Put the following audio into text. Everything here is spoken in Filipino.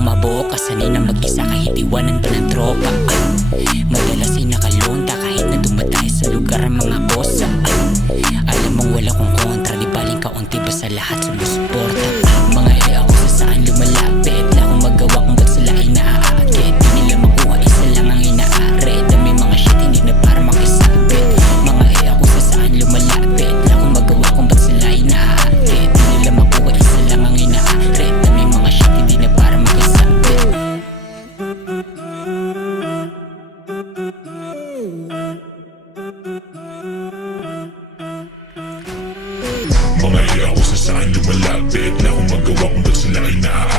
akong mabuo, kasanay na mag-isa kahit iwanan pa ng tropa. Madalas ay nakalunta kahit na dumatay sa lugar ang mga boss. Alam mong wala kong kontra, di baling kaunti ba sa lahat sumusuporta. Mga ako sa saan lumalapit, na akong magawa kung ba't sila ay naaakit. Di nila makuha, isa lang ang inaari. Dami mga shit hindi na para makisabit. Mga ako sa saan lumalapit, na akong magawa kung ba't sila ay naaakit. Di nila makuha, isa lang ang inaari. Dami mga shit hindi na para makisabit. Mga ako sa saan lumalapit, na akong magawa kung ba't sila ay naaakit.